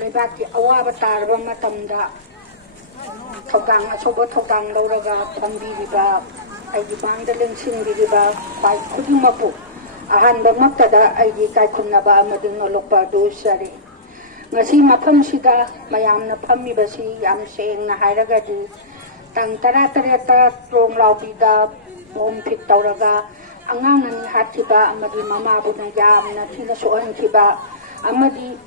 ꯂꯩꯕꯥꯛꯀꯤ ꯑꯋꯥꯕ ꯇꯥꯔꯕ ꯃꯇꯝꯗ ꯊꯧꯗꯥꯡ ꯑꯆꯧꯕ ꯊꯧꯗꯥꯡ ꯂꯧꯔꯒ ꯐꯝꯕꯤꯔꯤꯕ ꯑꯩꯒꯤ ꯃꯥꯡꯗ ꯂꯦꯡꯁꯤꯟꯕꯤꯔꯤꯕ ꯈ꯭ꯋꯥꯏ ꯈꯨꯗꯤꯡꯃꯛꯄꯨ ꯑꯍꯥꯟꯕꯃꯛꯇꯗ ꯑꯩꯒꯤ ꯏꯀꯥꯏꯈꯨꯝꯅꯕ ꯑꯃꯗꯤ ꯅꯣꯛꯂꯛꯄ ꯑꯗꯨ ꯎꯠꯆꯔꯤ ꯉꯁꯤ ꯃꯐꯝꯁꯤꯗ ꯃꯌꯥꯝꯅ ꯐꯝꯃꯤꯕꯁꯤ ꯌꯥꯝ ꯁꯦꯡꯅ ꯍꯥꯏꯔꯒꯗꯤ ꯇꯥꯡ 18ꯇ ꯇ꯭ꯔꯣꯡ ꯂꯥꯎꯕꯤꯗ ꯕꯣꯝ ꯐꯤꯠ ꯇꯧꯔꯒ ꯑꯉꯥꯡ ꯑꯅꯤ ꯍꯥꯠꯈꯤꯕ ꯑꯃꯗꯤ ꯃꯃꯥꯕꯨꯅ ꯌꯥꯝꯅ ꯊꯤꯅ ꯁꯣꯛꯍꯟꯈꯤꯕ ꯑꯃꯗꯤ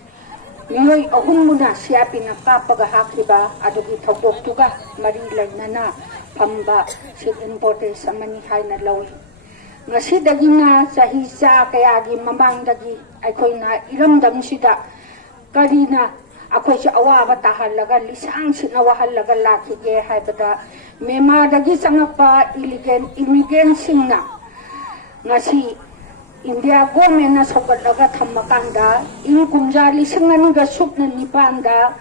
ꯃꯤꯑꯣꯏ 3ꯕꯨꯅ CRPꯅ ꯀꯥꯞꯄꯒ ꯍꯥꯠꯈꯤꯕ ꯑꯗꯨꯒꯤ ꯊꯧꯗꯣꯛꯇꯨꯒ ꯃꯔꯤ ꯂꯩꯅꯅ ꯐꯝꯕ ꯁꯤꯠ ꯏꯝꯄꯣꯔꯇꯦꯟꯁ ꯑꯃꯅꯤ ꯍꯥꯏꯅ ꯂꯧꯏ ꯉꯁꯤꯗꯒꯤꯅ ꯆꯍꯤ ꯀꯌꯥꯒꯤ ꯃꯃꯥꯡꯗꯒꯤ ꯑꯩꯈꯣꯏꯅ ꯏꯔꯝꯗꯝꯁꯤꯗ ꯀꯔꯤꯅ ꯑꯩꯈꯣꯏꯁꯦ ꯑꯋꯥꯕ ꯇꯥꯍꯜꯂꯒ ꯂꯤꯁꯥꯡ ꯁꯤꯠꯅ ꯋꯥꯍꯜꯂꯒ ꯂꯥꯛꯈꯤꯒꯦ ꯍꯥꯏꯕꯗ ꯃ꯭ꯌꯥꯟꯃꯥꯔꯗꯒꯤ ꯆꯪꯉꯛꯄ ꯏꯂꯤꯒꯦꯟ ꯏꯃꯤꯒ꯭ꯔꯦꯟꯁꯤꯡꯅ ꯉꯁꯤ ꯏꯟꯗꯤꯌꯥ ꯒꯣꯔꯃꯦꯟꯅ ꯁꯧꯒꯠꯂꯒ ꯊꯝꯃꯀꯥꯟꯗ ꯀꯨꯝꯖꯥ 2009ꯗ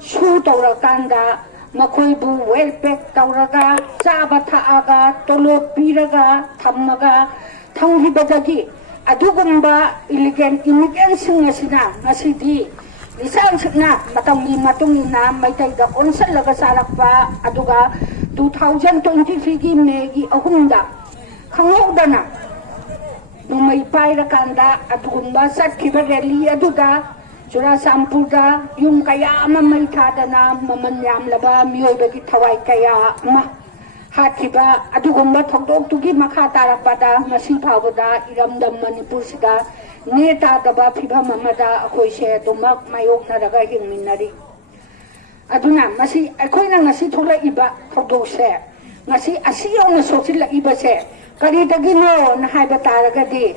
ꯁꯨ ꯇꯧꯔꯀꯥꯟꯗ ꯃꯈꯣꯏꯕꯨ ꯋꯦꯜ ꯄꯦꯛ ꯇꯧꯔꯒ ꯆꯥꯕ ꯊꯛꯑꯒ ꯇꯣꯂꯣꯞ ꯄꯤꯔꯒ ꯊꯝꯃꯒ ꯊꯝꯈꯤꯕꯗꯒꯤ ꯑꯗꯨꯒꯨꯝꯕ ꯏꯂꯤꯒꯦꯟ ꯏꯃꯤꯒ꯭ꯔꯦꯟꯁꯤꯡ ꯑꯁꯤꯅ ꯉꯁꯤꯗꯤ ꯂꯤꯁꯥꯡ ꯁꯤꯠꯅ ꯃꯇꯝꯒꯤ ꯃꯇꯨꯡ ꯏꯟꯅ ꯃꯩꯇꯩꯗ ꯑꯣꯟꯁꯜꯂꯒ ꯆꯥꯔꯛꯄ ꯑꯗꯨꯒ 2023ꯒꯤ ꯃꯦꯒꯤ 3ꯗ ꯈꯪꯍꯧꯗꯅ ꯅꯣꯡꯃꯩ ꯄꯥꯏꯔꯀꯥꯟꯗ ꯑꯗꯨꯒꯨꯝꯕ ꯆꯠꯈꯤꯕ ꯔꯦꯂꯤ ꯑꯗꯨꯗ ꯆꯨꯔꯥꯆꯥꯟꯄꯨꯔꯗ ꯌꯨꯝ ꯀꯌꯥ ꯑꯃ ꯃꯩ ꯊꯥꯗꯅ ꯃꯃꯜ ꯌꯥꯝꯂꯕ ꯃꯤꯑꯣꯏꯕꯒꯤ ꯊꯋꯥꯏ ꯀꯌꯥ ꯑꯃ ꯍꯥꯠꯈꯤꯕ ꯑꯗꯨꯒꯨꯝꯕ ꯊꯧꯗꯣꯛꯇꯨꯒꯤ ꯃꯈꯥ ꯇꯥꯔꯛꯄꯗ ꯉꯁꯤ ꯐꯥꯎꯕꯗ ꯏꯔꯝꯗꯝ ꯃꯅꯤꯄꯨꯔꯁꯤꯗ ꯅꯦ ꯇꯥꯗꯕ ꯐꯤꯚꯝ ꯑꯃꯗ ꯑꯩꯈꯣꯏꯁꯦ ꯑꯗꯨꯃꯛ ꯃꯥꯌꯣꯛꯅꯔꯒ ꯍꯤꯡꯃꯤꯟꯅꯔꯤ ꯑꯗꯨꯅ ꯃꯁꯤ ꯑꯩꯈꯣꯏꯅ ꯉꯁꯤ ꯊꯣꯛꯂꯛꯏꯕ ꯊꯧꯗꯣꯛꯁꯦ ꯉꯁꯤ ꯑꯁꯤ ꯌꯧꯅ ꯁꯣꯛꯆꯤꯜꯂꯛꯏꯕꯁꯦ ꯀꯔꯤꯗꯒꯤꯅꯣ ꯍꯥꯏꯕ ꯇꯥꯔꯒꯗꯤ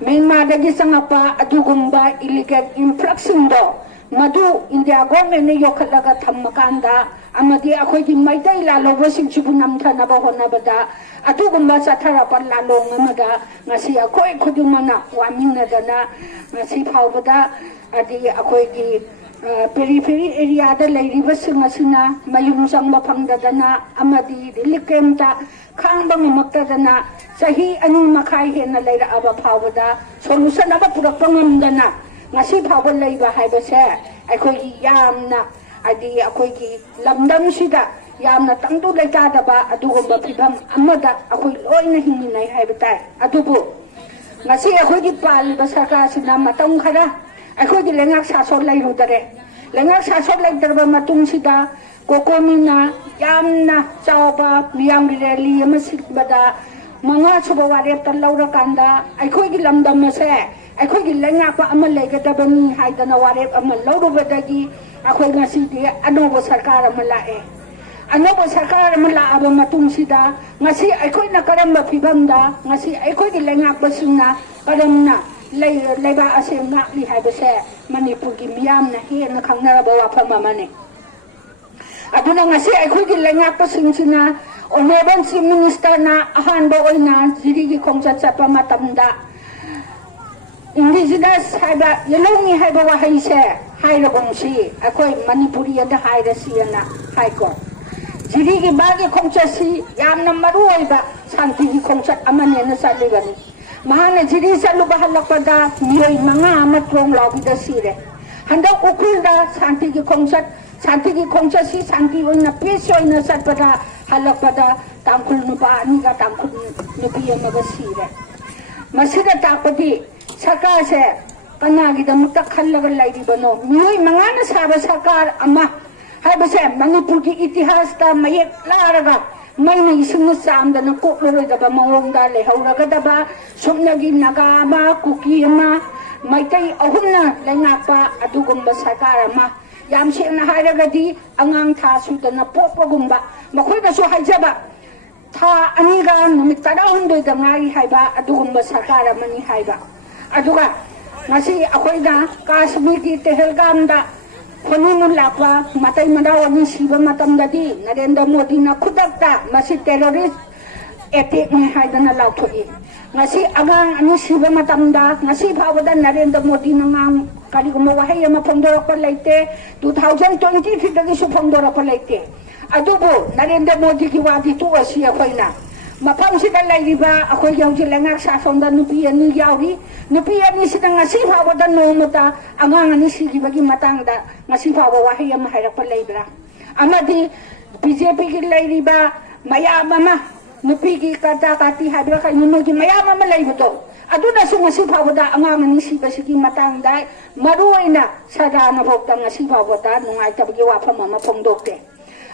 ꯃ꯭ꯌꯥꯟꯃꯥꯔꯗꯒꯤ ꯆꯪꯉꯛꯄ ꯑꯗꯨꯒꯨꯝꯕ ꯏꯂꯤꯒꯦꯜ ꯏꯟꯐ꯭ꯂꯛꯁꯤꯡꯗꯣ ꯃꯗꯨ ꯏꯟꯗꯤꯌꯥ ꯒꯣꯔꯃꯦꯟꯅ ꯌꯣꯛꯈꯠꯂꯒ ꯊꯝꯃꯀꯥꯟꯗ ꯑꯃꯗꯤ ꯑꯩꯈꯣꯏꯒꯤ ꯃꯩꯇꯩ ꯂꯥꯜꯍꯧꯕꯁꯤꯡꯁꯤꯕꯨ ꯅꯝꯊꯅꯕ ꯍꯣꯠꯅꯕꯗ ꯑꯗꯨꯒꯨꯝꯕ ꯆꯠꯊꯔꯛꯄ ꯂꯥꯜꯂꯣꯡ ꯑꯃꯗ ꯉꯁꯤ ꯑꯩꯈꯣꯏ ꯈꯨꯗꯤꯡꯃꯛꯅ ꯋꯥꯃꯤꯟꯅꯗꯅ ꯉꯁꯤ ꯐꯥꯎꯕꯗ ꯑꯗꯒꯤ ꯑꯩꯈꯣꯏꯒꯤ ꯄꯦꯔꯤꯐꯦꯔꯤ ꯑꯦꯔꯤꯌꯥꯗ ꯂꯩꯔꯤꯕꯁꯤꯡ ꯑꯁꯤꯅ ꯃꯌꯨꯝ ꯆꯪꯕ ꯐꯪꯗꯗꯅ ꯑꯃꯗꯤ ꯔꯤꯂꯤꯐ ꯀꯦꯝꯞꯇ ꯈꯥꯡꯕ ꯉꯝꯃꯛꯇꯗꯅ ꯆꯍꯤ 2.5 ꯍꯦꯟꯅ ꯂꯩꯔꯛꯑꯕ ꯐꯥꯎꯕꯗ ꯁꯣꯂꯨꯁꯟ ꯑꯃ ꯄꯨꯔꯛꯄ ꯉꯝꯗꯅ ꯉꯁꯤ ꯐꯥꯎꯕ ꯂꯩꯕ ꯍꯥꯏꯕꯁꯦ ꯑꯩꯈꯣꯏꯒꯤ ꯌꯥꯝꯅ ꯍꯥꯏꯗꯤ ꯑꯩꯈꯣꯏꯒꯤ ꯂꯝꯗꯝꯁꯤꯗ ꯌꯥꯝꯅ ꯇꯪꯗꯨ ꯂꯩꯇꯥꯗꯕ ꯑꯗꯨꯒꯨꯝꯕ ꯐꯤꯚꯝ ꯑꯃꯗ ꯑꯩꯈꯣꯏ ꯂꯣꯏꯅ ꯍꯤꯡꯃꯤꯟꯅꯩ ꯍꯥꯏꯕ ꯇꯥꯏ ꯑꯗꯨꯕꯨ ꯉꯁꯤ ꯑꯩꯈꯣꯏꯒꯤ ꯄꯥꯜꯂꯤꯕ ꯁꯔꯀꯥꯔꯁꯤꯅ ꯃꯇꯝ ꯈꯔ ꯑꯩꯈꯣꯏꯒꯤ ꯂꯩꯉꯥꯛ ꯁꯥꯁꯣꯟ ꯂꯩꯔꯨꯗꯔꯦ ꯂꯩꯉꯥꯛ ꯁꯥꯁꯣꯟ ꯂꯩꯇꯔꯕ ꯃꯇꯨꯡꯁꯤꯗ ꯀꯣꯀꯣꯃꯤꯅ ꯌꯥꯝꯅ ꯆꯥꯎꯕ ꯃꯤꯌꯥꯝꯒꯤ ꯔꯦꯂꯤ ꯑꯃ ꯁꯤꯟꯕꯗ 5ꯁꯨꯕ ꯋꯥꯔꯦꯞꯇ ꯂꯧꯔꯀꯥꯟꯗ ꯑꯩꯈꯣꯏꯒꯤ ꯂꯝꯗꯝ ꯑꯁꯦ ꯑꯩꯈꯣꯏꯒꯤ ꯂꯩꯉꯥꯛꯄ ꯑꯃ ꯂꯩꯒꯗꯕꯅꯤ ꯍꯥꯏꯗꯅ ꯋꯥꯔꯦꯞ ꯑꯃ ꯂꯧꯔꯨꯕꯗꯒꯤ ꯑꯩꯈꯣꯏ ꯉꯁꯤꯗꯤ ꯑꯅꯧꯕ ꯁꯔꯀꯥꯔ ꯑꯃ ꯂꯥꯛꯑꯦ ꯑꯅꯧꯕ ꯁꯔꯀꯥꯔ ꯑꯃ ꯂꯥꯛꯑꯕ ꯃꯇꯨꯡꯁꯤꯗ ꯉꯁꯤ ꯑꯩꯈꯣꯏꯅ ꯀꯔꯝꯕ ꯐꯤꯚꯝꯗ ꯉꯁꯤ ꯑꯩꯈꯣꯏꯒꯤ ꯂꯩꯉꯥꯛꯄꯁꯤꯡꯅ ꯀꯔꯝꯅ ꯂꯩꯕꯥꯛ ꯑꯁꯦ ꯉꯥꯛꯂꯤ ꯍꯥꯏꯕꯁꯦ ꯃꯅꯤꯄꯨꯔꯒꯤ ꯃꯤꯌꯥꯝꯅ ꯍꯦꯟꯅ ꯈꯪꯅꯔꯕ ꯋꯥꯐꯝ ꯑꯃꯅꯤ ꯑꯗꯨꯅ ꯉꯁꯤ ꯑꯩꯈꯣꯏꯒꯤ ꯂꯩꯉꯥꯛꯄꯁꯤꯡꯁꯤꯅ ꯑꯣꯅꯔꯦꯕꯜ ꯆꯤꯐ ꯃꯤꯅꯤꯁꯇꯔꯅ ꯑꯍꯥꯟꯕ ꯑꯣꯏꯅ ꯖꯤꯔꯤꯒꯤ ꯈꯣꯡꯆꯠ ꯆꯠꯄ ꯃꯇꯝꯗ ꯏꯟꯗꯤꯖꯤꯅꯁ ꯍꯥꯏꯕ ꯌꯦꯜꯍꯧꯃꯤ ꯍꯥꯏꯕ ꯋꯥꯍꯩꯁꯦ ꯍꯥꯏꯔꯒꯨꯝꯁꯤ ꯑꯩꯈꯣꯏ ꯃꯅꯤꯄꯨꯔꯤꯗ ꯍꯥꯏꯔꯁꯤꯅ ꯍꯥꯏꯀꯣ ꯖꯤꯔꯤꯒꯤ ꯃꯥꯒꯤ ꯈꯣꯡꯆꯠꯁꯤ ꯌꯥꯝꯅ ꯃꯔꯨꯑꯣꯏꯕ ꯁꯥꯟꯇꯤꯒꯤ ꯈꯣꯡꯆꯠ ꯑꯃꯅꯦꯅ ꯆꯠꯂꯤꯕꯅꯤ ꯃꯍꯥꯛꯅ ꯖꯤꯔꯤ ꯆꯠꯂꯨꯕ ꯍꯜꯂꯛꯄꯗ ꯃꯤꯑꯣꯏ 5 ꯑꯃ ꯇ꯭ꯔꯣꯡ ꯂꯥꯎꯕꯤꯗ ꯁꯤꯔꯦ ꯍꯟꯗꯛ ꯎꯈ꯭ꯔꯨꯜꯗ ꯁꯥꯟꯇꯤꯒꯤ ꯈꯣꯡꯆꯠꯁꯤ ꯁꯥꯟꯇꯤ ꯑꯣꯏꯅ ꯄꯤꯁ ꯑꯣꯏꯅ ꯆꯠꯄꯗ ꯍꯜꯂꯛꯄꯗ ꯇꯥꯡꯈꯨꯜ ꯅꯨꯄꯥ 2ꯒ ꯇꯥꯡꯈꯨꯜ ꯅꯨꯄꯤ 1ꯒ ꯁꯤꯔꯦ ꯃꯁꯤꯗ ꯇꯥꯛꯄꯗꯤ ꯁꯔꯀꯥꯔꯁꯦ ꯀꯅꯥꯒꯤꯗꯃꯛꯇ ꯈꯜꯂꯒ ꯂꯩꯔꯤꯕꯅꯣ ꯃꯤꯑꯣꯏ 5ꯅ ꯁꯥꯕ ꯁꯔꯀꯥꯔ ꯑꯃ ꯍꯥꯏꯕꯁꯦ ꯃꯅꯤꯄꯨꯔꯒꯤ ꯏꯇꯤꯍꯥꯁꯇ ꯃꯌꯦꯛ ꯂꯥꯔꯒ ꯃꯩꯅ ꯏꯁꯤꯡꯅ ꯆꯥꯝꯗꯅ ꯀꯣꯛꯂꯔꯣꯏꯗꯕ ꯃꯑꯣꯡꯗ ꯂꯩꯍꯧꯔꯒꯗꯕ ꯁꯨꯞꯅꯒꯤ ꯅꯥꯒꯥ ꯑꯃ ꯀꯨꯀꯤ ꯑꯃ ꯃꯩꯇꯩ 3ꯅ ꯂꯩꯉꯥꯛꯄ ꯑꯗꯨꯒꯨꯝꯕ ꯁꯔꯀꯥꯔ ꯑꯃ ꯌꯥꯝ ꯁꯦꯡꯅ ꯍꯥꯏꯔꯒꯗꯤ ꯑꯉꯥꯡ ꯊꯥ ꯁꯨꯗꯅ ꯄꯣꯛꯄꯒꯨꯝꯕ ꯃꯈꯣꯏꯅꯁꯨ ꯍꯥꯏꯖꯕ ꯊꯥ 2ꯒ ꯅꯨꯃꯤꯠ 18ꯗ ꯉꯥꯏꯔꯤ ꯍꯥꯏꯕ ꯑꯗꯨꯒꯨꯝꯕ ꯁꯔꯀꯥꯔ ꯑꯃꯅꯤ ꯍꯥꯏꯕ ꯑꯗꯨꯒ ꯉꯁꯤ ꯑꯩꯈꯣꯏꯅ ꯀꯥꯁꯃꯤꯔꯒꯤ ꯇꯦꯍꯦꯜꯒꯥꯝꯗ ꯈꯣꯅꯨꯅ ꯂꯥꯛꯄ ꯃꯇꯩ ꯃꯅꯥꯎ 2 ꯁꯤꯕ ꯃꯇꯝꯗꯗꯤ ꯅꯔꯦꯟꯗ꯭ꯔ ꯃꯣꯗꯤꯅ ꯈꯨꯗꯛꯇ ꯃꯁꯤ ꯇꯦꯔꯣꯔꯤꯁ ꯑꯦꯇꯦꯛꯅꯤ ꯍꯥꯏꯗꯅ ꯂꯥꯎꯊꯣꯛꯏ ꯉꯁꯤ ꯑꯉꯥꯡ 2 ꯁꯤꯕ ꯃꯇꯝꯗ ꯉꯁꯤ ꯐꯥꯎꯕꯗ ꯅꯔꯦꯟꯗ꯭ꯔ ꯃꯣꯗꯤꯅ ꯀꯔꯤꯒꯨꯝꯕ ꯋꯥꯍꯩ ꯑꯃ ꯐꯣꯡꯗꯣꯔꯛꯄ ꯂꯩꯇꯦ 2023ꯗꯒꯤꯁꯨ ꯐꯣꯡꯗꯣꯔꯛꯄ ꯂꯩꯇꯦ ꯑꯗꯨꯕꯨ ꯅꯔꯦꯟꯗ꯭ꯔ ꯃꯣꯗꯤꯒꯤ ꯋꯥꯗꯤ ꯇꯣꯛꯑꯁꯤ ꯑꯩꯈꯣꯏꯅ ꯃꯐꯝꯁꯤꯗ ꯂꯩꯔꯤꯕ ꯑꯩꯈꯣꯏꯒꯤ ꯍꯧꯖꯤꯛ ꯂꯩꯉꯥꯛ ꯁꯥꯁꯣꯟꯗ ꯅꯨꯄꯤ ꯑꯅꯤ ꯌꯥꯎꯔꯤ ꯅꯨꯄꯤ ꯑꯅꯤꯁꯤꯗ ꯉꯁꯤ ꯐꯥꯎꯕꯗ ꯅꯣꯡꯃꯇ ꯑꯉꯥꯡ ꯑꯅꯤ ꯁꯤꯈꯤꯕꯒꯤ ꯃꯇꯥꯡꯗ ꯉꯁꯤ ꯐꯥꯎꯕ ꯋꯥꯍꯩ ꯑꯃ ꯍꯥꯏꯔꯛꯄ ꯂꯩꯕ꯭ꯔꯥ ꯑꯃꯗꯤ BJPꯒꯤ ꯂꯩꯔꯤꯕ ꯃꯌꯥꯝ ꯑꯃ ꯅꯨꯄꯤꯒꯤ ꯀꯥꯇꯥ ꯀꯥꯇꯤ ꯍꯥꯏꯕ꯭ꯔꯥ ꯀꯩꯅꯣ ꯃꯣꯏꯒꯤ ꯃꯌꯥꯝ ꯑꯃ ꯂꯩꯕꯗꯣ ꯑꯗꯨꯅꯁꯨ ꯉꯁꯤ ꯐꯥꯎꯕꯗ ꯑꯉꯥꯡ ꯑꯅꯤ ꯁꯤꯕꯁꯤꯒꯤ ꯃꯇꯥꯡꯗ ꯃꯔꯨꯑꯣꯏꯅ ꯁꯔꯀꯥꯔꯅꯐꯥꯎꯗ ꯉꯁꯤ ꯐꯥꯎꯕꯗ ꯅꯨꯡꯉꯥꯏꯇꯕꯒꯤ ꯋꯥꯐꯝ ꯑꯃ ꯐꯣꯡꯗꯣꯛꯇꯦ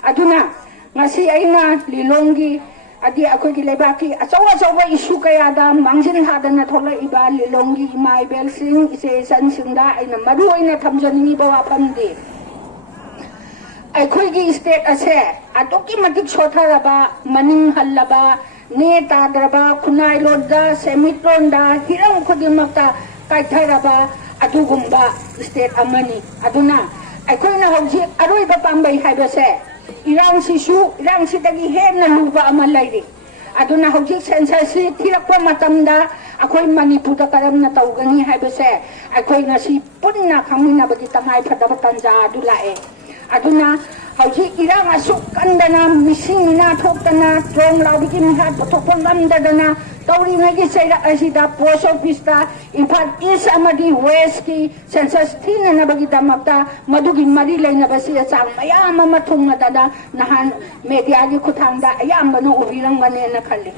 ꯑꯗꯨꯅ ꯉꯁꯤ ꯑꯩꯅ ꯂꯤꯂꯣꯡꯒꯤ ꯑꯗꯤ ꯑꯩꯈꯣꯏꯒꯤ ꯂꯩꯕꯥꯛꯀꯤ ꯑꯆꯧꯕ ꯏꯁꯨ ꯀꯌꯥꯗ ꯃꯥꯡꯖꯤꯟ ꯊꯥꯗꯅ ꯊꯣꯛꯂꯛꯏꯕ ꯂꯤꯂꯣꯡꯒꯤ ꯏꯃꯥ ꯏꯕꯦꯜꯁꯤꯡ ꯏꯆꯦ ꯏꯆꯟꯁꯤꯡꯗ ꯑꯩꯅ ꯃꯔꯨꯑꯣꯏꯅ ꯊꯝꯖꯅꯤꯡꯉꯤꯕ ꯋꯥꯐꯝꯗꯤ ꯑꯩꯈꯣꯏꯒꯤ ꯁ꯭ꯇꯦꯠ ꯑꯁꯦ ꯑꯗꯨꯛꯀꯤ ꯃꯇꯤꯛ ꯁꯣꯊꯔꯕ ꯃꯅꯤꯡ ꯍꯜꯂꯕ ꯅꯦ ꯇꯥꯗ꯭ꯔꯕ ꯈꯨꯟꯅꯥꯏꯂꯣꯟꯗ ꯁꯦꯟꯃꯤꯠꯂꯣꯟꯗ ꯍꯤꯔꯝ ꯈꯨꯗꯤꯡꯃꯛꯇ ꯀꯥꯏꯊꯔꯕ ꯑꯗꯨꯒꯨꯝꯕ ꯁ꯭ꯇꯦꯠ ꯑꯃꯅꯤ ꯑꯗꯨꯅ ꯑꯩꯈꯣꯏꯅ ꯍꯧꯖꯤꯛ ꯑꯔꯣꯏꯕ ꯄꯥꯝꯕꯩ ꯍꯥꯏꯕꯁꯦ ꯏꯔꯥꯡꯁꯤꯗꯒꯤ ꯍꯦꯟꯅ ꯂꯨꯕ ꯑꯃ ꯂꯩꯔꯤ ꯑꯗꯨꯅ ꯍꯧꯖꯤꯛ ꯁꯦꯟꯁꯁꯁꯤ ꯊꯤꯔꯛꯄ ꯃꯇꯝꯗ ꯑꯩꯈꯣꯏ ꯃꯅꯤꯄꯨꯔꯗ ꯀꯔꯝꯅ ꯇꯧꯒꯅꯤ ꯍꯥꯏꯕꯁꯦ ꯑꯩꯈꯣꯏ ꯉꯁꯤ ꯄꯨꯟꯅ ꯈꯪꯃꯤꯟꯅꯕꯒꯤ ꯇꯉꯥꯏꯐꯗꯕ ꯇꯥꯟꯖꯥ ꯑꯗꯨ ꯂꯥꯛꯑꯦ ꯑꯗꯨꯅ ꯍꯧꯖꯤꯛ ꯏꯔꯥꯡ ꯑꯁꯨꯛ ꯀꯟꯗꯅ ꯃꯤꯁꯤꯡ ꯃꯤꯅꯥ ꯊꯣꯛꯇꯅ ꯇ꯭ꯔꯣꯡ ꯂꯥꯎꯕꯒꯤ ꯃꯤꯍꯥꯠ ꯄꯨꯊꯣꯛꯄ ꯉꯝꯗꯗꯅ ꯇꯧꯔꯤꯉꯩꯒꯤ ꯆꯩꯔꯛ ꯑꯁꯤꯗ ꯄꯣꯁ ꯑꯣꯐꯤꯁꯇ ꯏꯝꯐꯥꯜ ꯏꯁ ꯑꯃꯗꯤ ꯋꯦꯁꯀꯤ ꯁꯦꯟꯁꯁ ꯊꯤꯅꯅꯕꯒꯤꯗꯃꯛꯇ ꯃꯗꯨꯒꯤ ꯃꯔꯤ ꯂꯩꯅꯕ ꯆꯦ ꯆꯥꯡ ꯃꯌꯥꯝ ꯑꯃ ꯊꯨꯡꯉꯗꯅ ꯅꯍꯥꯟ ꯃꯦꯗꯤꯌꯥꯒꯤ ꯈꯨꯠꯊꯥꯡꯗ ꯑꯌꯥꯝꯕꯅ ꯎꯕꯤꯔꯝꯒꯅꯦꯅ ꯈꯜꯂꯤ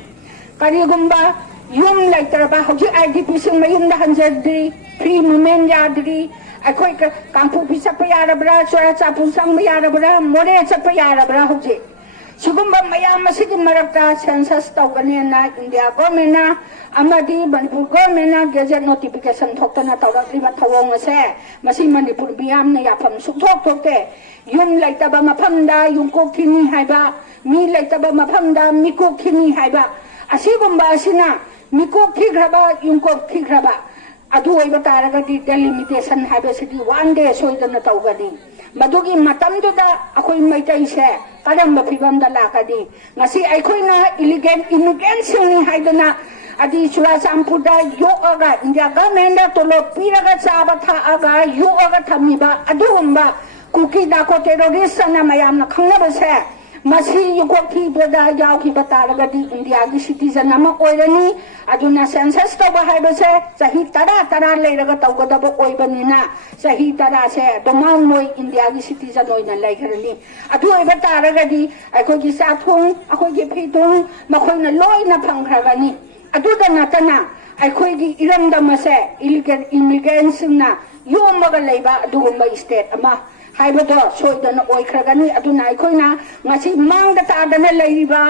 ꯀꯔꯤꯒꯨꯝꯕ ꯌꯨꯝ ꯂꯩꯇ꯭ꯔꯕ ꯍꯧꯖꯤꯛ IDPꯁꯤꯡ ꯃꯌꯨꯝꯗ ꯍꯟꯖꯗ꯭ꯔꯤ ꯐ꯭ꯔꯤ ꯃꯨꯚꯃꯦꯟ ꯌꯥꯗ꯭ꯔꯤ ꯑꯩꯈꯣꯏ ꯀꯥꯡꯄꯣꯛꯄꯤ ꯆꯠꯄ ꯌꯥꯔꯕ꯭ꯔꯥ ꯆꯨꯔꯥꯆꯥꯟꯄꯨꯔ ꯆꯪꯕ ꯌꯥꯔꯕ꯭ꯔꯥ ꯃꯣꯔꯦ ꯆꯠꯄ ꯌꯥꯔꯕ꯭ꯔꯥ ꯍꯧꯖꯤꯛ सिगुम्बा मयाम मसिगी मरक्ता सेंसस तौगनेना इंडिया गवर्नमेंटना अमदी मणिपुर गवर्नमेंटना गेजेट नोटिफिकेशन थोक्तना तौरक्लिबा थवोंग असे मसि मणिपुर बियामना याफम सुथोक थोक्ते युम लैतबा मफमदा युमकोक थिनी हाइबा मी लैतबा मफमदा मिकोक थिनी हाइबा असिगुम्बा असिना मिकोक थिग्रबा युमकोक थिग्रबा अदु ओइबा तारगदि डेलिमिटेशन हाइबसिदि वन डे सोइदना तौगनी मदुगी मतमदुदा अखोइ मैतैसे कारंबा फिबमदा लाकदि ngasi अखोइना इलिगेंट इमिग्रेंट सिंगनि हाइदना अदि चुराचांपुरदा योगा इंडिया गवर्नमेंट तोलो पीरगा चाबा थागा योगा थमिबा अदुगुम्बा कुकी दाको टेररिस्ट ना मयामना खंगनबसे मसी युकोकी बेदा यावकी बतारगदि इंडिया की सिटीजन अमा ओइरनी अदुना सेंसस तौबा हाइबसे सही तरा लेरगा तौगदबो ओइबनिना सही तरा से दोमांग मोइ इंडिया की सिटीजन ओइना लैखरनी अदु ओइबा तारगदि अखोगी साथों अखोगी फितों मखोइना लोइना फंखरगनी अदुदा नतना अखोगी इरमदमसे इलिगेल इमिग्रेंट्सना योमगा लेबा अदुगुम्बा स्टेट अमा हाइबदो सोइदना ओइखरगनी अदुना अखोइना ngasi mangda tadana leiba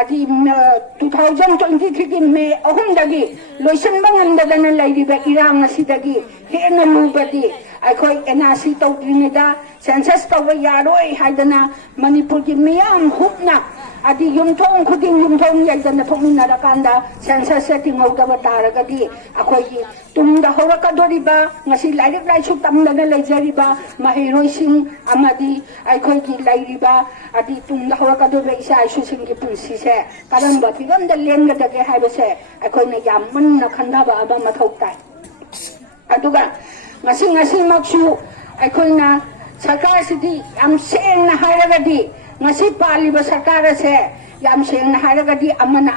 adi 2023 ki me ahumdagi loisan bangamdana leiba irang asidagi hena lubadi akhoi NRC tawdrinida census tawa yaroi haidana manipur ki miyam hupna adi yumthong khuding yumthong yaidana thongina rakanda census setting ngawdaba taragadi akhoi ki tungda horakadoriba ngasi lairik laisu tamdana leijariba mahiroising amadi akhoi ki lairiba adi tungda horakadoriba isa isusing ki punsi se karamba figam da lengadage haibase akhoi na yammanna khandaba aba mathau tai aduga ngasi maksu akhoi na sarkar sidi am sengna hairagadi ngasi paliba sarkar se yam sengna hairagadi amana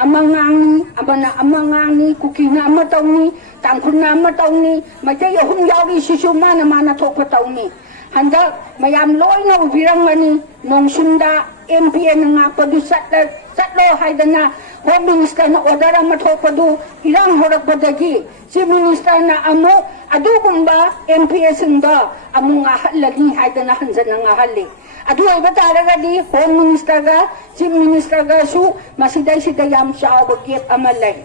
amangani kukina ama tawni tangkhuna ama tawni maitei ahum yawi sisu mana thokpa tawni handa mayam loina ubirangani nongsunda MPN nga padu satlo haidana Home Minister na order ang mathokpadu irang horakpadagi Chief Minister na amo adugumba MPS nga amo nga halagi haidana hanjana nga hali adu ay bataragadi Home Minister ga Chief Minister ga su masiday yam chao bagit amalay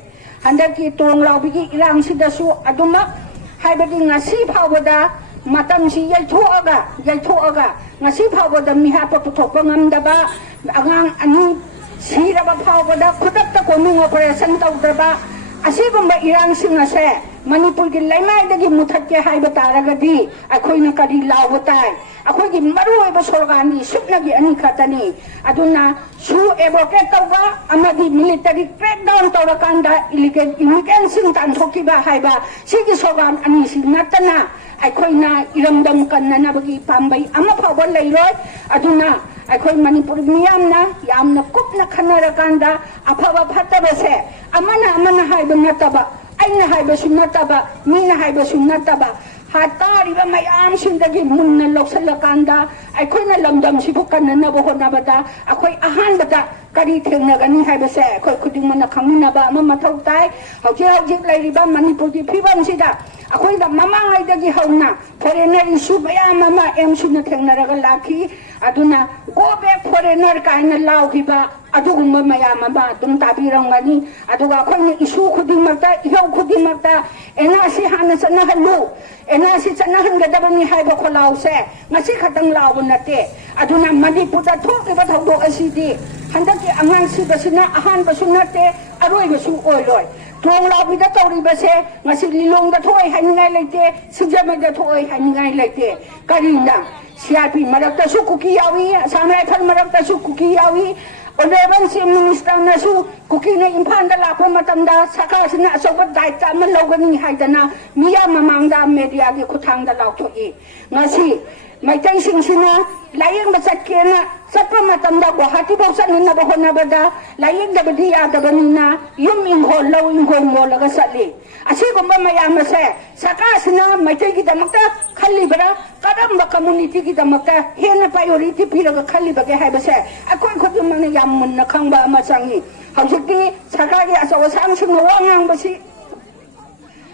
handa ki tuwang laubigi irang sida su aduma haibadi nga si phawada matam si yalthoaga ngasi phawada mihapa puthokpa ngamdaba angang ani siraba phawada khudakta koming operation tawdaba asigumba irang singase manipur gi laimai muthakke haiba taragadi akhoina kari lawbatai akhoigi maruoiba sorgani supnagi ani khatani aduna su evoke tawga amadi military crackdown tawrakanda illegal immigrants tan thokiba haiba sigi sorgan ani sinatana akhoina iramdam kannana bagi pambai ama phawba leiroi aduna ꯑꯩꯈꯣꯏ ꯃꯅꯤꯄꯨꯔ ꯃꯤꯌꯥꯝꯅ ꯌꯥꯝꯅ ꯀꯨꯞꯅ ꯈꯟꯅꯔꯀꯥꯟꯗ ꯑꯐꯕ ꯐꯠꯇꯕꯁꯦ ꯑꯃꯅ ꯍꯥꯏꯕ ꯅꯠꯇꯕ ꯑꯩꯅ ꯍꯥꯏꯕꯁꯨ ꯅꯠꯇꯕ ꯃꯤꯅ ꯍꯥꯏꯕꯁꯨ ꯅꯠꯇꯕ ꯇꯥꯔꯤꯕ ꯃꯌꯥꯝꯁꯤꯡꯗꯒꯤ ꯃꯨꯟꯅ ꯂꯧꯁꯤꯜꯂꯀꯥꯟꯗ ꯑꯩꯈꯣꯏꯅ ꯂꯝꯗꯝꯁꯤꯕꯨ ꯀꯟꯅꯅꯕ ꯍꯣꯠꯅꯕꯗ ꯑꯩꯈꯣꯏ ꯑꯍꯥꯟꯕꯗ ꯀꯔꯤ ꯊꯦꯡꯅꯒꯅꯤ ꯍꯥꯏꯕꯁꯦ ꯑꯩꯈꯣꯏ ꯈꯨꯗꯤꯡꯃꯛꯅ ꯈꯪꯃꯤꯟꯅꯕ ꯑꯃ ꯃꯊꯧ ꯇꯥꯏ ꯍꯧꯖꯤꯛ ꯂꯩꯔꯤꯕ ꯃꯅꯤꯄꯨꯔꯒꯤ ꯐꯤꯕꯝꯁꯤꯗ ꯑꯩꯈꯣꯏꯅ ꯃꯃꯥꯡꯉꯩꯗꯒꯤ ꯍꯧꯅ ꯐꯣꯔꯦꯅꯔ ꯏꯁꯨ ꯃꯌꯥꯝ ꯑꯃ ꯑꯦꯝꯁꯨꯅ ꯊꯦꯡꯅꯔꯒ ꯂꯥꯛꯈꯤ ꯑꯗꯨꯅ ꯒो ꯕꯦꯛ ꯐꯣꯔꯦꯅꯔ ꯀꯥꯏꯅ ꯂꯥꯎꯈꯤꯕ ꯑꯗꯨꯒꯨꯝꯕ ꯃꯌꯥꯝ ꯑꯃ ꯑꯗꯨꯝ ꯇꯥꯕꯤꯔꯝꯒꯅꯤ ꯑꯗꯨꯒ ꯑꯩꯈꯣꯏꯅ ꯏꯁꯨ ꯈꯨꯗꯤꯡꯃꯛꯇ ꯏꯍꯧ ꯈꯨꯗꯤꯡꯃꯛꯇ NRC ꯍꯥꯟꯅ ꯆꯠꯅꯍꯜꯂꯨ NRC ꯆꯠꯅꯍꯟꯒꯗꯕꯅꯤ ꯍꯥꯏꯕ ꯈꯣꯜꯂꯥꯎꯁꯦ ꯉꯁꯤ ꯈꯛꯇꯪ ꯂꯥꯎꯕ ꯅꯠꯇꯦ ꯑꯗꯨꯅ ꯃꯅꯤꯄꯨꯔꯗ ꯊꯣꯛꯂꯤꯕ ꯊꯧꯗꯣꯛ ꯑꯁꯤꯗꯤ ꯍꯟꯗꯛꯀꯤ ꯑꯉꯥꯡ ꯁꯤꯕꯁꯤꯅ ꯑꯍꯥꯟꯕꯁꯨ ꯅꯠꯇꯦ ꯑꯔꯣꯏꯕꯁꯨ ꯑꯣꯏꯔꯣꯏ ꯊꯣꯡ ꯂꯥꯎꯕꯤꯗ ꯇꯧꯔꯤꯕꯁꯦ ꯉꯁꯤ ꯂꯤꯂꯣꯡꯗ ꯊꯣꯛꯑꯦ ꯍꯥꯏꯅꯤꯡꯉꯥꯏ ꯂꯩꯇꯦ ꯁꯤꯡꯖꯃꯩꯗ ꯊꯣꯛꯑꯦ ꯍꯥꯏꯅꯤꯡꯉꯥꯏ ꯂꯩꯇꯦ ꯀꯔꯤꯅ CRP ꯃꯔꯛꯇꯁꯨ ꯀꯨꯀꯤ ꯌꯥꯎꯏ ꯑꯁꯥꯝ ꯔꯥꯏꯐꯜ ꯃꯔꯛꯇꯁꯨ ꯀꯨꯀꯤ ꯌꯥꯎꯏ Honorable Chief Minister nasu kukina imphanda lakpa matamda sarkarasina achoba daitya ama lawgani haidana miyam mamangda media gi khuthangda lawthoi ngasi maitai singsina layengba chatkena chappa matamda Guwahati bau channa honabada layengdabadi yadabanina yum ingol law ingol molaga satli asigumba mayam ase sarkarasina maitai gi damakta khalibara kadamba community gi damakta hena priority piraga khalibage haibase akoi khudumane yam munna khangba ama changi hausikti sarkari achaw asangsinga wa ngangbasi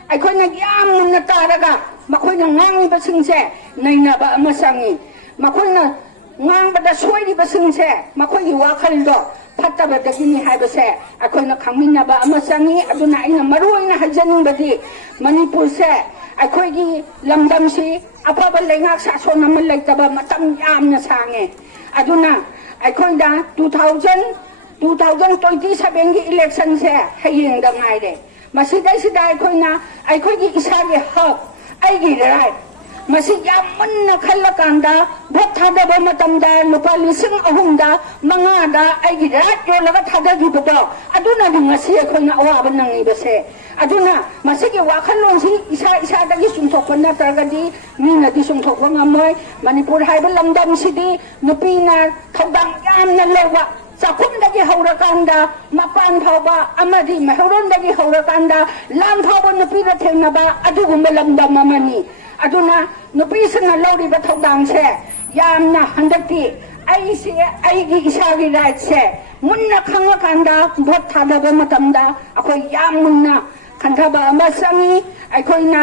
ꯑꯩꯈꯣꯏꯅ ꯌꯥꯝ ꯃꯨꯟꯅ ꯇꯥꯔꯒ ꯃꯈꯣꯏꯅ ꯉꯥꯡꯂꯤꯕꯁꯤꯡꯁꯦ ꯅꯩꯅꯕ ꯑꯃ ꯆꯪꯏ ꯃꯈꯣꯏꯅ ꯉꯥꯡꯕꯗ ꯁꯣꯏꯔꯤꯕꯁꯤꯡꯁꯦ ꯃꯈꯣꯏꯒꯤ ꯋꯥꯈꯜꯗꯣ ꯐꯠꯇꯕꯗꯒꯤꯅꯤ ꯍꯥꯏꯕꯁꯦ ꯑꯩꯈꯣꯏꯅ ꯈꯪꯃꯤꯟꯅꯕ ꯑꯃ ꯆꯪꯏ ꯑꯗꯨꯅ ꯑꯩꯅ ꯃꯔꯨꯑꯣꯏꯅ ꯍꯥꯏꯖꯅꯤꯡꯕꯗꯤ ꯃꯅꯤꯄꯨꯔꯁꯦ ꯑꯩꯈꯣꯏꯒꯤ ꯂꯝꯗꯝꯁꯤ ꯑꯐꯕ ꯂꯩꯉꯥꯛ ꯁꯥꯁꯣꯟ ꯑꯃ ꯂꯩꯇꯕ ꯃꯇꯝ ꯌꯥꯝꯅ ꯁꯥꯡꯉꯦ ꯑꯗꯨꯅ ꯑꯩꯈꯣꯏꯅ 2027ꯒꯤ ꯏꯂꯦꯛꯁꯟꯁꯦ ꯍꯌꯦꯡꯗ ꯉꯥꯏꯔꯦ ꯃꯁꯤꯗꯩꯁꯤꯗ ꯑꯩꯈꯣꯏꯒꯤ ꯏꯁꯥꯒꯤ ꯍꯛ ꯑꯩꯒꯤ ꯔꯥꯏꯠ ꯃꯁꯤ ꯌꯥꯝ ꯃꯨꯟꯅ ꯈꯜꯂꯀꯥꯟꯗ ꯚꯣꯠ ꯊꯥꯗꯕ ꯃꯇꯝꯗ ꯂꯨꯄꯥ 3,000ꯗ 5ꯗ ꯑꯩꯒꯤ ꯔꯥꯏꯠ ꯌꯣꯜꯂꯒ ꯊꯥꯗꯈꯤꯕꯗꯣ ꯑꯗꯨꯅꯗꯤ ꯉꯁꯤ ꯑꯩꯈꯣꯏꯅ ꯑꯋꯥꯕ ꯅꯪꯉꯤꯕꯁꯦ ꯑꯗꯨꯅ ꯃꯁꯤꯒꯤ ꯋꯥꯈꯜꯂꯣꯟꯁꯤ ꯏꯁꯥꯗꯒꯤ ꯆꯨꯝꯊꯣꯛꯄ ꯅꯠꯇ꯭ꯔꯒꯗꯤ ꯃꯤꯅꯗꯤ ꯆꯨꯝꯊꯣꯛꯄ ꯉꯝꯃꯣꯏ ꯃꯅꯤꯄꯨꯔ ꯍꯥꯏꯕ ꯂꯝꯗꯝꯁꯤꯗꯤ ꯅꯨꯄꯤꯅ ꯊꯧꯗꯥꯡ ꯌꯥꯝꯅ ꯂꯧꯕ ꯆꯥꯛꯈꯨꯝꯗꯒꯤ ꯍꯧꯔꯀꯥꯟꯗ ꯃꯄꯥꯟ ꯐꯥꯎꯕ ꯑꯃꯗꯤ ꯃꯩꯍꯧꯔꯣꯟꯗꯒꯤ ꯍꯧꯔꯀꯥꯟꯗ ꯂꯥꯟ ꯐꯥꯎꯕ ꯅꯨꯄꯤꯅ ꯊꯦꯡꯅꯕ ꯑꯗꯨꯒꯨꯝꯕ ꯂꯝꯗꯝ ꯑꯃꯅꯤ ꯑꯗꯨꯅ ꯅꯨꯄꯤꯁꯤꯡꯅ ꯂꯧꯔꯤꯕ ꯊꯧꯗꯥꯡꯁꯦ ꯌꯥꯝꯅ ꯍꯟꯗꯛꯇꯤ ꯑꯩꯒꯤ ꯏꯁꯥꯒꯤ ꯔꯥꯏꯠꯁꯦ ꯃꯨꯟꯅ ꯈꯪꯉꯀꯥꯟꯗ ꯚꯣꯠ ꯊꯥꯗꯕ ꯃꯇꯝꯗ ꯑꯩꯈꯣꯏ ꯌꯥꯝ ꯃꯨꯟꯅ ꯈꯟꯊꯕ ꯑꯃ ꯆꯪꯏ ꯑꯩꯈꯣꯏꯅ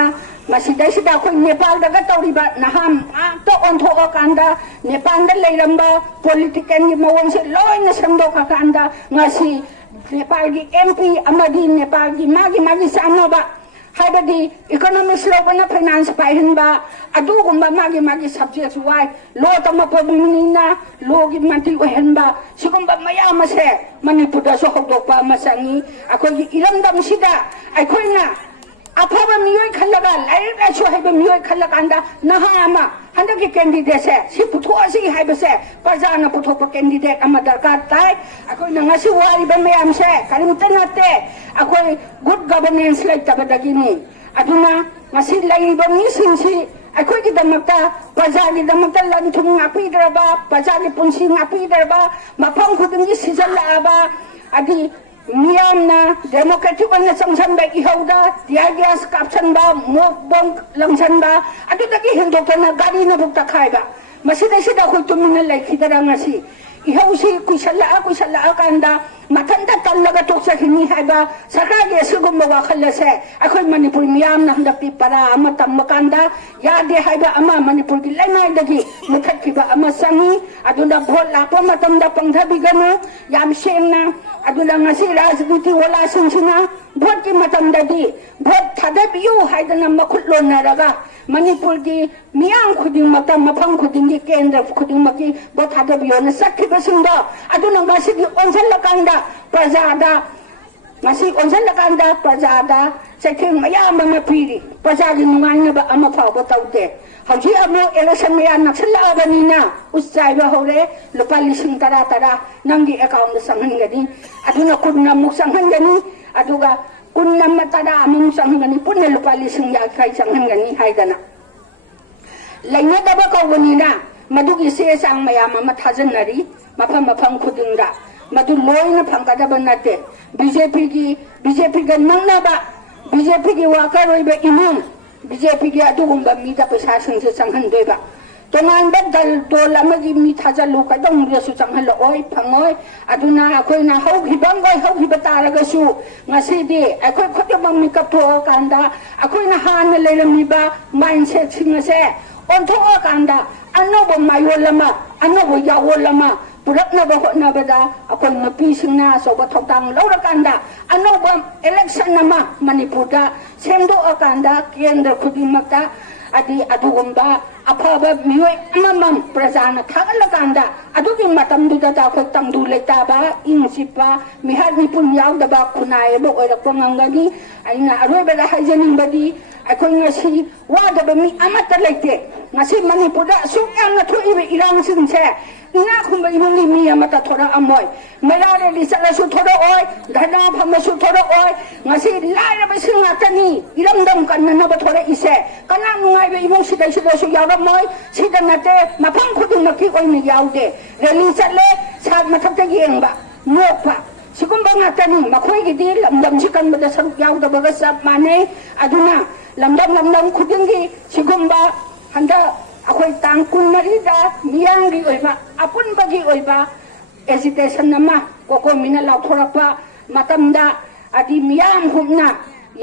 ꯃꯁꯤꯗꯩꯁꯤꯗ ꯑꯩꯈꯣꯏ ꯅꯦꯄꯥꯜꯗꯒ ꯇꯧꯔꯤꯕ ꯅꯍꯥ ꯉꯥꯛꯇ ꯑꯣꯟꯊꯣꯛꯑꯀꯥꯟꯗ ꯅꯦꯄꯥꯜꯗ ꯂꯩꯔꯝꯕ ꯄꯣꯂꯤꯇꯤꯀꯦꯜꯒꯤ ꯃꯑꯣꯡꯁꯦ ꯂꯣꯏꯅ ꯁꯦꯝꯗꯣꯛꯈ꯭ꯔꯀꯥꯟꯗ ꯉꯁꯤ ꯅꯦꯄꯥꯜꯒꯤ MP ꯑꯃꯗꯤ ꯅꯦꯄꯥꯜꯒꯤ ꯃꯥꯒꯤ ꯆꯥꯟꯅꯕ ꯍꯥꯏꯕꯗꯤ ꯏꯀꯣꯅꯣꯃꯤꯛꯁ ꯂꯧꯕꯅ ꯐꯥꯏꯅꯥꯟꯁ ꯄꯥꯏꯍꯟꯕ ꯑꯗꯨꯒꯨꯝꯕ ꯃꯥꯒꯤ ꯁꯕꯖꯦꯛ ꯋꯥꯏ ꯂꯣ ꯇꯝꯃꯛꯄ ꯃꯤꯅꯤꯅ ꯂꯣꯒꯤ ꯃꯟꯇ꯭ꯔꯤ ꯑꯣꯏꯍꯟꯕ ꯁꯤꯒꯨꯝꯕ ꯃꯌꯥꯝ ꯑꯁꯦ ꯃꯅꯤꯄꯨꯔꯗꯁꯨ ꯍꯧꯗꯣꯛꯄ ꯑꯃ ꯆꯪꯏ ꯑꯩꯈꯣꯏꯒꯤ ꯏꯔꯝꯗꯝꯁꯤꯗ ꯑꯩꯈꯣꯏꯅ ꯑꯐꯕ ꯃꯤꯑꯣꯏ ꯈꯜꯂꯒ ꯂꯥꯏꯔꯤꯛ ꯂꯥꯏꯁꯨ ꯍꯩꯕ ꯃꯤꯑꯣꯏ ꯈꯜꯂꯀꯥꯟꯗ ꯅꯍꯥ ꯑꯃ ꯍꯟꯗꯛꯀꯤ ꯀꯦꯟꯗꯤꯗꯦꯠꯁꯦ ꯁꯤ ꯄꯨꯊꯣꯛꯑꯁꯤ ꯍꯥꯏꯕꯁꯦ ꯄ꯭ꯔꯖꯥꯅ ꯄꯨꯊꯣꯛꯄ ꯀꯦꯟꯗꯤꯗꯦꯠ ꯑꯃ ꯗꯔꯀꯥꯔ ꯇꯥꯏ ꯑꯩꯈꯣꯏꯅ ꯉꯁꯤ ꯋꯥꯔꯤꯕ ꯃꯌꯥꯝꯁꯦ ꯀꯔꯤꯝꯇ ꯅꯠꯇꯦ ꯑꯩꯈꯣꯏ ꯒꯨꯗ ꯒꯕꯔꯅꯦꯟꯁ ꯂꯩꯇꯕꯗꯒꯤꯅꯤ ꯑꯗꯨꯅ ꯉꯁꯤ ꯂꯩꯔꯤꯕ ꯃꯤꯁꯤꯡꯁꯤ ꯑꯩꯈꯣꯏꯒꯤꯗꯃꯛꯇ ꯄ꯭ꯔꯖꯥꯒꯤꯗꯃꯛꯇ ꯂꯟ ꯊꯨꯝ ꯉꯥꯛꯄꯤꯗ꯭ꯔꯕ ꯄ꯭ꯔꯖꯥꯒꯤ ꯄꯨꯟꯁꯤ ꯉꯥꯛꯄꯤꯗ꯭ꯔꯕ ꯃꯐꯝ ꯈꯨꯗꯤꯡꯒꯤ ꯁꯤꯖꯜꯂꯛꯑꯕ ꯑꯗꯤ ꯃꯤꯌꯥꯝꯅ ꯗꯦꯃꯣꯀ꯭ꯔꯦꯇꯤꯛ ꯑꯣꯏꯅ ꯆꯪꯁꯟꯕ ꯏꯍꯧꯗ ꯇꯤꯌꯥꯔ ꯒ꯭ꯌꯥꯁ ꯀꯥꯞꯁꯟꯕ ꯃꯣꯛ ꯕꯣꯝ ꯂꯪꯁꯟꯕ ꯑꯗꯨꯗꯒꯤ ꯍꯦꯟꯗꯣꯛꯇꯅ ꯒꯥꯔꯤꯅꯕꯨ ꯇꯛꯈꯥꯏꯕ ꯃꯁꯤꯗꯩꯁꯤꯗ ꯑꯩꯈꯣꯏ ꯇꯨꯃꯤꯟꯅ ꯂꯩꯈꯤꯗꯔ ꯉꯁꯤ ꯏꯍꯧꯁꯤ ꯀꯨꯏꯁꯜꯂꯛꯑꯀꯥꯟꯗ ꯃꯊꯟꯇ ꯇꯜꯂꯒ ꯇꯣꯛꯆꯈꯤꯅꯤ ꯍꯥꯏꯕ ꯁꯔꯀꯥꯔꯒꯤ ꯑꯁꯤꯒꯨꯝꯕ ꯋꯥꯈꯜ ꯑꯁꯦ ꯑꯩꯈꯣꯏ ꯃꯅꯤꯄꯨꯔ ꯃꯤꯌꯥꯝꯅ ꯍꯟꯗꯛꯇꯤ ꯄꯔꯥ ꯑꯃ ꯇꯝꯕ ꯀꯥꯟꯗ ꯌꯥꯗꯦ ꯍꯥꯏꯕ ꯑꯃ ꯃꯅꯤꯄꯨꯔꯒꯤ ꯂꯩꯃꯥꯏꯗꯒꯤ ꯃꯨꯊꯠꯈꯤꯕ ꯑꯃ ꯆꯪꯏ ꯑꯗꯨꯅ ꯚꯣꯠ ꯂꯥꯛꯄ ꯃꯇꯝꯗ ꯄꯪꯊꯕꯤꯒꯅꯨ ꯌꯥꯝ ꯁꯦꯡꯅ ꯑꯗꯨꯅ ꯉꯁꯤ ꯔꯥꯖꯅꯤꯇꯤ ꯋꯥꯂꯥꯁꯤꯡꯁꯤꯅ ꯚꯣꯠꯀꯤ ꯃꯇꯝꯗꯗꯤ ꯚꯣꯠ ꯊꯥꯗꯕꯤꯌꯨ ꯍꯥꯏꯗꯅ ꯃꯈꯨꯠ ꯂꯣꯟꯅꯔꯒ ꯃꯅꯤꯄꯨꯔꯒꯤ ꯃꯤꯌꯥꯝ ꯈꯨꯗꯤꯡꯃꯛꯇ ꯃꯐꯝ ꯈꯨꯗꯤꯡꯒꯤ ꯀꯦꯟꯗ꯭ꯔ ꯈꯨꯗꯤꯡꯃꯛꯀꯤ ꯚꯣꯠ ꯊꯥꯗꯕꯤꯌꯣꯅ ꯆꯠꯈꯤꯕꯁꯤꯡꯗꯣ ꯑꯗꯨꯅ ꯉꯁꯤꯗꯤ ꯑꯣꯟꯁꯤꯜꯂꯀꯥꯟꯗ ꯄ꯭ꯔꯖꯥꯗ ꯆꯩꯊꯦꯡ ꯃꯌꯥꯝ ꯑꯃ ꯄꯤꯔꯤ ꯄ꯭ꯔꯖꯥꯒꯤ ꯅꯨꯡꯉꯥꯏꯅꯕ ꯑꯃ ꯐꯥꯎꯕ ꯇꯧꯗꯦ ꯍꯧꯖꯤꯛ ꯑꯃꯨꯛ ꯏꯂꯦꯛꯁꯟ ꯃꯌꯥ ꯅꯛꯁꯤꯜꯂꯛꯑꯕꯅꯤꯅ ꯆꯥꯏꯕ ꯍꯧꯔꯦ ꯂꯨꯄꯥ 10,000 ꯅꯪꯒꯤ ꯑꯦꯀꯥꯎꯟꯗ ꯆꯪꯍꯟꯒꯅꯤ ꯑꯗꯨꯅ 10 ꯑꯃꯨꯛ ꯆꯪꯍꯟꯒꯅꯤ ꯑꯗꯨꯒ 10 ꯑꯃ 10 ꯑꯃꯨꯛ ꯆꯪꯍꯟꯒꯅꯤ ꯄꯨꯟꯅ ꯂꯨꯄꯥ 50,000 ꯆꯪꯍꯟꯒꯅꯤ ꯍꯥꯏꯗꯅ ꯂꯩꯅꯗꯕ ꯀꯧꯕꯅꯤꯅ मधुगी से चांग मयाम अमा थाजनरी मफम मफम खुदिंगदा मधु लोइना फंगदब नते बीजेपी का नंगनाबा बीजेपी की वाकर होइबे इमुंग बीजेपी की अदुगुंबा मीदा पैसा संसे चंगहनदेबा तोंगानबा दल दोल अमगी मी थाजलु कदंगरसु चंगहलओय फंगोय अदुना अखोइना हौगिबंगोय हौगिबा तारगसु ngasidi अखोइ खुदिमंग मिकप थोकांदा अखोइना हान लेरमिबा माइंडसेट सिंगसे ओंथोकांदा अनोबो मायोलमा अनोबो यावोलमा पुरक्नबा होटनबदा अखोइ नपीसिंगना सोबा थौतांग लौरकांदा अनोबा इलेक्शन नमा मणिपुरदा सेमदोकांदा केंद्र खुदिमक्ता अदि अदुगुंबा अफब मियोय अममम प्रजाना थागलकांदा अदुगी मतमदुदा अखोइ तंगदु लेताबा इंगसिपा मिहार निपुन यावदबा खुनायबा ओइरक्पा ngangani aina aroibada haijanimbadi अखोइ ngasi वादबा मी अमत्ता लेते ngasi मणिपुरदा सुक यामना थोइबे इरांगसिंगसे इना खुंबा इमुंगी मी अमत्ता थोरा अमोय मेरारे लिसलासु थोरा ओय धना फमसु थोरा ओय ngasi लाइरबा सिंगातनी इरमदम कन्ननबा थोरा इसे कना नुंगाइबे इमुंग सिदाइसुदासु यावरमोय सिदनते मफम खुदुंगकी ओइना यावदे रेली चले सात मथक्ता येंगबा नोकपा सिगुंबा ngатani मखोइगिदि लमदमसि कनबदा सरुक यावदबगा सब माने अदुना लमदम खुदिंगी सिगुंबा हंदा अखोइ तांग कुनमरिदा मियांगी ओइबा अपुनबगी ओइबा एजिटेशन नमा कोकोमिना लाथोरपा मतमदा अदि मियाम हुमना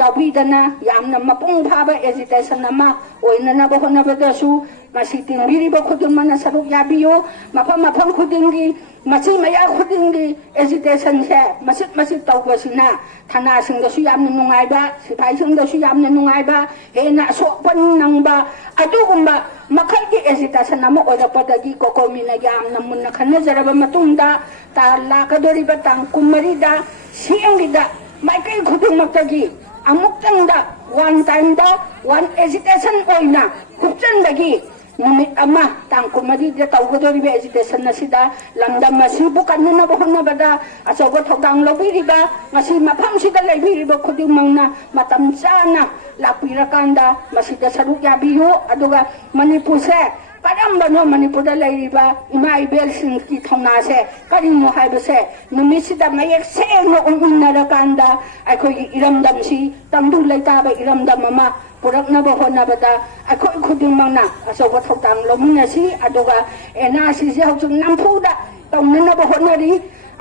याबीदना यामना मपुंग फाबा एजिटेशन नमा ओइनना बहोनबदसु ngasi tingbiriba khudumana saruk yabiyo mafam khudingi masi maya khudingi agitation se masit tawbasina thana singdasu yamna nungaiba sipai singdasu yamna nungaiba hena sopan nangba adugumba makhai agitation nama odapadagi kokomina yamna munna khanajaraba matungda ta lakadoriba tang kumarida siangida maikai khudumактagi amuktangda one time da one agitation oina khupchandagi numit ama tangkumadi de tawgodoribe agitation nasida lamdam masibu kanna bohonabada asogo thogdang lobiriba ngasi mafam sida leibiriba khudimangna matam chana lapirakanda masida saruk yabiyo aduga manipur se kadambano manipurda leiriba ima ibel singki thongna se karino haibase numisida mayek se no unnarakanda akhoi iramdam si tangdu leitaba iramdam mama पुरक्नबा होनबदा अखोइ खुदिमंगना असोबा थौतांग लोमिनसी अदुगा NRC से हौजुग नमफुदा तौननबा होनरी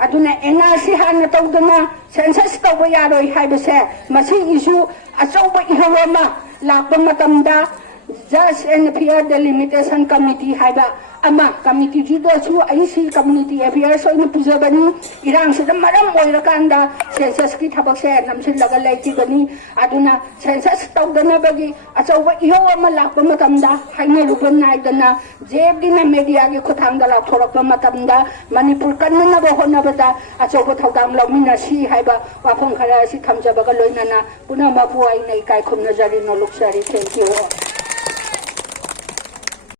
अदुना एनआरसी हान तौदना सेंसस तौबा यारोय हाइबसे मसी इशू अचौबा इहवमा लाकबा मतमदा just and fair delimitation committee हाइबा अमा कमिटी जुदसु आईसी कम्युनिटी अफेयर्स ओइन पुजबनी इरांग से मरम ओइरकांदा सेंसस की थबक से नमसिलगा लेतिबनी अदुना सेंसस तौदनबगी अचौबा इहो अमा लाकबा मतमदा हाइने रुबन नाइदना जेबदिना मीडिया के खुथांगदा लाथोरकबा मतमदा मणिपुर कन्ननबा होनबदा अचौबा थौदांग लौमिनासी हाइबा वाफम खरा सि थमजबगा लोइनना पुनः मफु आइनै काय खुमनजरी नो लुक्सरी थैंक यू